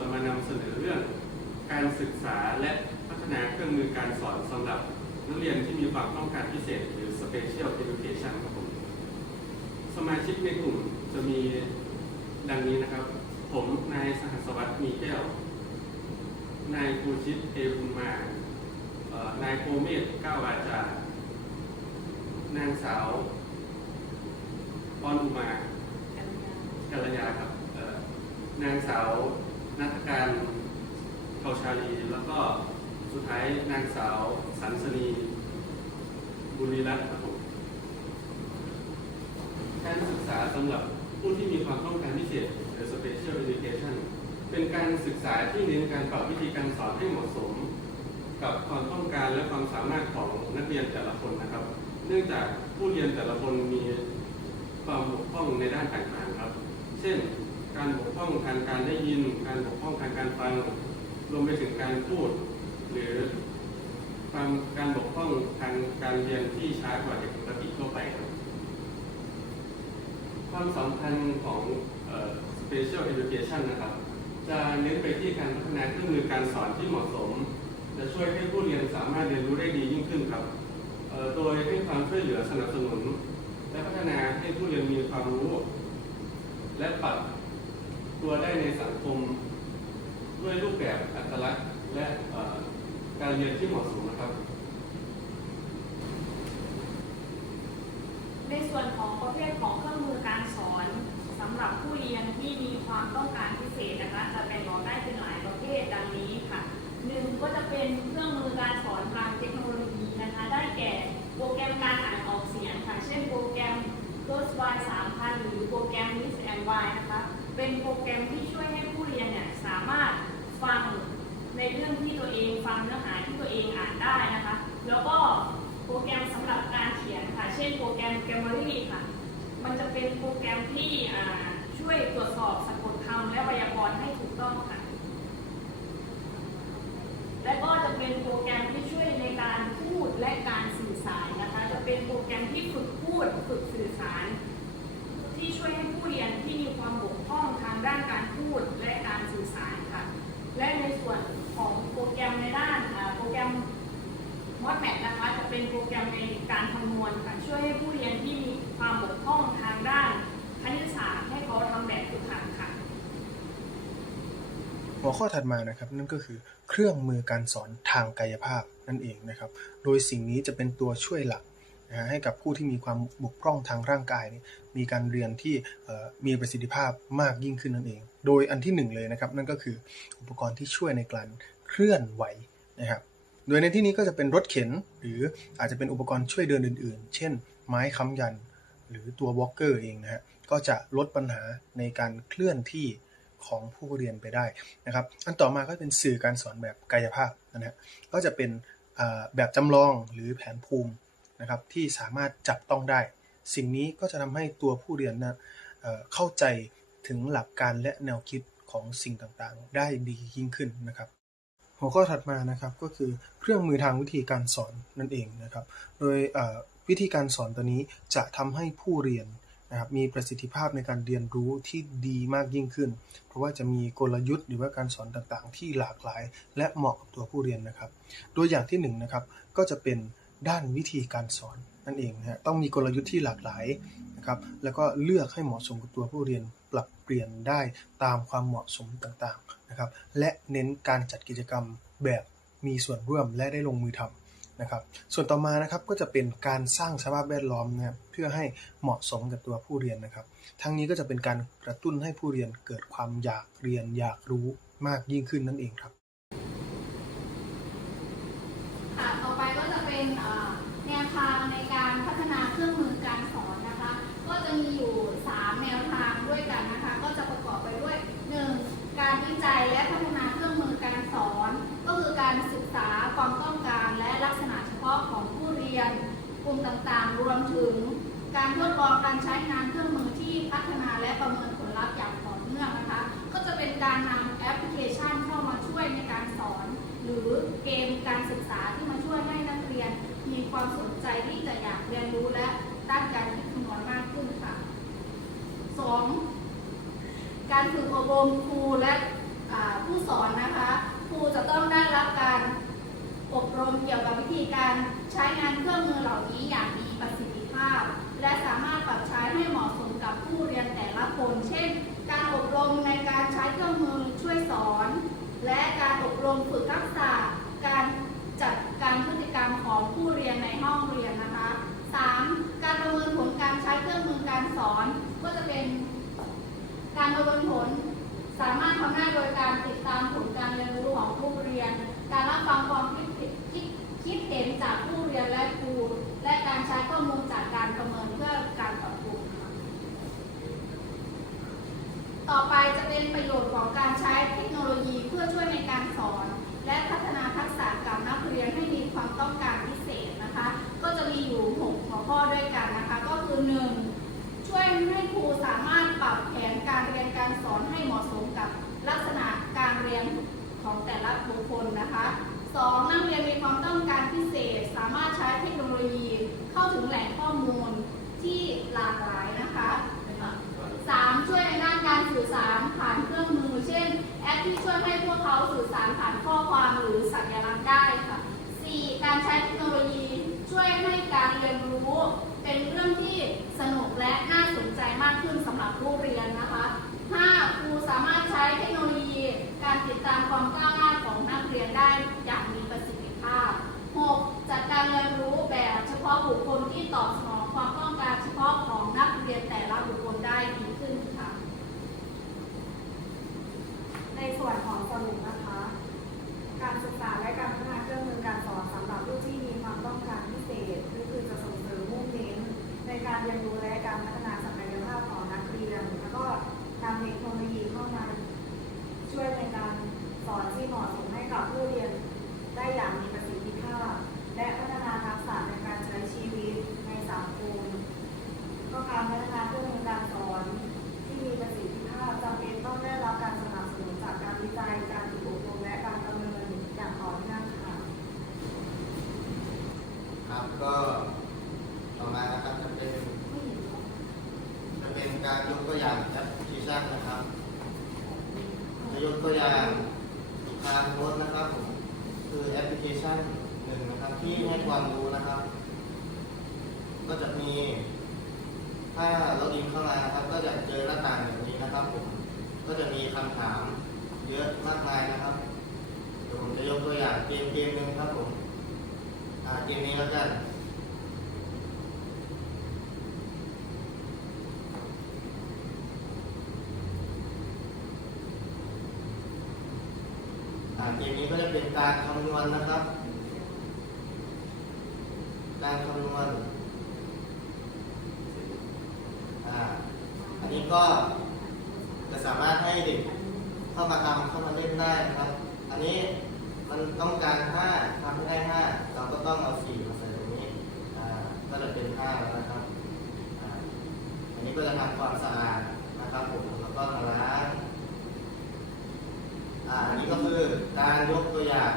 จะมานำเสนอเรื่องการศึกษาและพัฒนาเครื่องมือการสอนสำหรับนักเรียนที่มีความต้องการพิเศษ หรือ Special Education ครับผม สมาชิกในกลุ่มจะมีดังนี้นะครับ ผมนายสหัสวัตมีแก้ว นายภูชิตเอบุมานายโคเมศก้าวาจา นางสาวออนอุมากัลยาครับนางสาว นัทการเทาชาลีแล้วก็สุดท้ายนางสาวสันสนีบุรีรัตน์ครับผมการศึกษาสำหรับผู้ที่มีความต้องการพิเศษหรือ Special Education เป็นการศึกษาที่เน้นการปรับวิธีการสอนให้เหมาะสม กับความต้องการและความสามารถของนักเรียนแต่ละคนนะครับ เนื่องจากผู้เรียนแต่ละคนมีความบกพร่องในด้านต่างๆครับ เช่น การบกพร่องทางการได้ยิน การบกพร่องทางการฟัง รวมไปถึงการพูด หรือความการบกพร่องทางการเรียนที่ช้ากว่าเด็กปกติทั่วไป ความสำคัญของ Special Education นะครับ จะเน้นไปที่การพัฒนาเครื่องมือการสอนที่เหมาะสม จะช่วยให้ผู้เรียนสามารถเรียนรู้ได้ดียิ่งขึ้นครับ โดยให้ความช่วยเหลือสนับสนุน และพัฒนาให้ผู้เรียนมีความรู้ และปรับ ตัวได้ในสังคมด้วยรูปแบบอัตลักษณ์และการเรียนที่เหมาะสมนะครับ ในส่วนของประเภทของเครื่องมือการสอนสำหรับผู้เรียนที่มีความต้องการพิเศษนะคะจะแบ่งออกได้เป็นหลายประเภทดังนี้ค่ะหนึ่งก็จะเป็นเครื่องมือการสอนทางเทคโนโลยีนะคะ ได้แก่โปรแกรมการอ่านออกเสียงค่ะ เช่นโปรแกรม g o s y 3000 หรือโปรแกรม Mix and Y นะคะ เป็นโปรแกรมที่ช่วยให้ผู้เรียนเนี่ยสามารถฟังในเรื่องที่ตัวเองฟังเนื้อหาที่ตัวเองอ่านได้นะคะ แล้วก็โปรแกรมสำหรับการเขียนค่ะ เช่นโปรแกรม Grammarly ค่ะ มันจะเป็นโปรแกรมที่ช่วยตรวจสอบสะกดคำและไวยากรณ์ให้ถูกต้องค่ะ และก็จะเป็นโปรแกรมที่ช่วยในการพูดและการสื่อสารนะคะ จะเป็นโปรแกรมที่ฝึกพูด ฝึกสื่อสาร ที่ช่วยให้ผู้เรียนที่มีความบกพร่องทางด้านการพูดและการสื่อสารค่ะ และในส่วนของโปรแกรมในด้านอ่าโปรแกรมมอดแมทนะคะจะเป็นโปรแกรมในการคำนวณค่ะช่วยให้ผู้เรียนที่มีความบกพร่องทางด้านคณิตศาสตร์ให้เขาทำแบบฝึกหัดค่ะ หัวข้อถัดมานะครับนั่นก็คือเครื่องมือการสอนทางกายภาพนั่นเองนะครับ โดยสิ่งนี้จะเป็นตัวช่วยหลัก นะให้กับผู้ที่มีความบกพร่องทางร่างกายมีการเรียนที่มีประสิทธิภาพมากยิ่งขึ้นนั่นเอง โดยอันที่หนึ่งเลยนะครับ นั่นก็คืออุปกรณ์ที่ช่วยในการเคลื่อนไหวนะครับ โดยในที่นี้ก็จะเป็นรถเข็น หรืออาจจะเป็นอุปกรณ์ช่วยเดินอื่น ๆ เช่น ไม้ค้ำยัน หรือตัววอล์กเกอร์เองนะฮะก็จะลดปัญหาในการเคลื่อนที่ของผู้เรียนไปได้นะครับ อันต่อมาก็เป็นสื่อการสอนแบบกายภาพนะฮะก็จะเป็นแบบจำลองหรือแผนภูมิ นะครับที่สามารถจับต้องได้ สิ่งนี้ก็จะทำให้ตัวผู้เรียนนะเเข้าใจถึงหลักการและแนวคิดของสิ่งต่างๆ ได้ดียิ่งขึ้นนะครับหัวข้อถัดมานะครับก็คือเครื่องมือทางวิธีการสอนนั่นเองนะครับ โดยวิธีการสอนตัวนี้จะทำให้ผู้เรียนนะครับมีประสิทธิภาพในการเรียนรู้ที่ดีมากยิ่งขึ้น เพราะว่าจะมีกลยุทธ์หรือว่าการสอนต่างๆ ที่หลากหลาย และเหมาะกับตัวผู้เรียนนะครับ ตัวอย่างที่หนึ่งนะครับก็จะเป็น ด้านวิธีการสอนนั่นเองนะฮะต้องมีกลยุทธ์ที่หลากหลายนะครับแล้วก็เลือกให้เหมาะสมกับตัวผู้เรียนปรับเปลี่ยนได้ตามความเหมาะสมต่างๆนะครับและเน้นการจัดกิจกรรมแบบมีส่วนร่วมและได้ลงมือทำนะครับส่วนต่อมานะครับก็จะเป็นการสร้างสภาพแวดล้อมนะครับเพื่อให้เหมาะสมกับตัวผู้เรียนนะครับ ทั้งนี้ก็จะเป็นการกระตุ้นให้ผู้เรียนเกิดความอยากเรียนอยากรู้มากยิ่งขึ้นนั่นเองครับ ค่ะต่อไปก็จะเป็นเอ่อแนวทางในการพัฒนาเครื่องมือการสอนนะคะ ก็ จะมีอยู่ 3 แนวทางด้วยกันนะคะ ก็จะประกอบไปด้วย 1. การวิจัยและพัฒนาเครื่องมือการสอน ก็คือการศึกษาความต้องการและลักษณะเฉพาะของผู้เรียน กลุ่มต่างๆ รวมถึง การทดลองการใช้งานเครื่องมือที่พัฒนาและประเมินผลลัพธ์อย่างต่อเนื่องนะคะ ก็จะเป็นการนำแอปพลิเคชันเข้ามาช่วยในการสอน หรือเกมการศึกษาที่มาช่วยให้นักเรียน มีความสนใจที่จะอยากเรียนรู้และด้านการคิดคำนวณมากขึ้นค่ะ 2. การ ฝึกอบรมครูและผู้สอนนะคะ ครูจะต้องได้รับการอบรมเกี่ยวกับวิธีการใช้งานเครื่องมือเหล่านี้อย่างมีประสิทธิภาพ และสามารถปรับใช้ให้เหมาะสมกับผู้เรียนแต่ละคน เช่น การอบรมในการใช้เครื่องมือช่วยสอน และการอบรมฝึกทักษะการจัดการพฤติกรรมของผู้เรียนในห้องเรียนนะคะ 3. การประเมินผลการใช้เครื่องมือการสอน ก็จะเป็น การประเมินผล สามารถทำได้โดยการติดตามผลการเรียนรู้ของผู้เรียน การรับฟังความคิดคิดคิดเห็นจากผู้เรียนและครู และการใช้ข้อมูลจากการประเมินเพื่อการปรับปรุงค่ะต่อไปจะเป็นประโยชน์ของการใช้ บุคคลนะคะ 2. นักเรียนมีความต้องการพิเศษ สามารถใช้เทคโนโลยี เข้าถึงแหล่งข้อมูลที่หลากหลายนะคะ 3. ช่วยในด้านการสื่อสารผ่านเครื่องมือ เช่น แอปที่ช่วยให้พวกเขาสื่อสารผ่านข้อความหรือสัญลักษณ์ได้ค่ะ 4. การใช้เทคโนโลยีช่วยให้การเรียนรู้ เป็นเรื่องที่สนุกและน่าสนใจมากขึ้นสำหรับผู้เรียนนะคะ 5. ครูสามารถใช้เทคโนโลยี การติดตามความก้าวหน้า รียนได้อย่างมีประสิทธิภาพ 6. จัดการเรียนรู้แบบเฉพาะบุคคลที่ตอบสนองความต้องการเฉพาะของนักเรียนแต่ละบุคคลได้ดีขึ้นค่ะ ในส่วนของสรุปนะคะ การศึกษาและการพัฒนาเครื่องมือการสอนสำหรับผู้ที่มีความต้องการพิเศษก็คือจะส่งเสริมมุ่งเน้น ในการเรียนรู้และการพัฒนาศักยภาพของนักเรียน แล้วก็นำเทคโนโลยีเข้ามาช่วยในการสอนที่เหมาะสมให้กับผู้เรียนได้อย่างมีประสิทธิภาพ และพัฒนาทักษะในการใช้ชีวิตในสังคม ก็การพัฒนาเครื่องมือการสอนที่มีประสิทธิภาพจำเป็นต้องได้รับการสนับสนุนจากการวิจัย การฝึกอบรมและการประเมินอย่างต่อเนื่องค่ะ ครับก็ต่อมานะครับจะเป็นจะเป็น การยกตัวอย่างแอปพลิเคชันนะครับจะยกตัวอย่างทางโน้ตนะครับผมคือแอปพลิเคชันหนึ่งนะครับที่ให้ความรู้นะครับ ก็จะมี ถ้าเราดินเข้ามานะครับ ก็จะเจอหน้าต่างแบบนี้นะครับผมก็จะมีคำถามเยอะมากมายนะครับเดี๋ยวผมจะยกตัวอย่างเกมเกมหนึ่งครับผมอ่าเกมนี้แล้วกัน อ่าเกมนี้ก็จะเป็นการคำนวณนะครับ การคำนวณอ่าอันนี้ก็จะสามารถให้เด็กเข้ามาทำเข้ามาเล่นได้นะครับ อันนี้มันต้องการ5ทำให้ได้5เราก็ต้องเอา4มาใส่ตรงนี้อ่าก็จะเป็น5แล้วนะครับอ่าอันนี้ก็จะทำความสะอาดนะครับผมแล้วก็มาล้าง อันนี้ก็คือการยกตัวอย่าง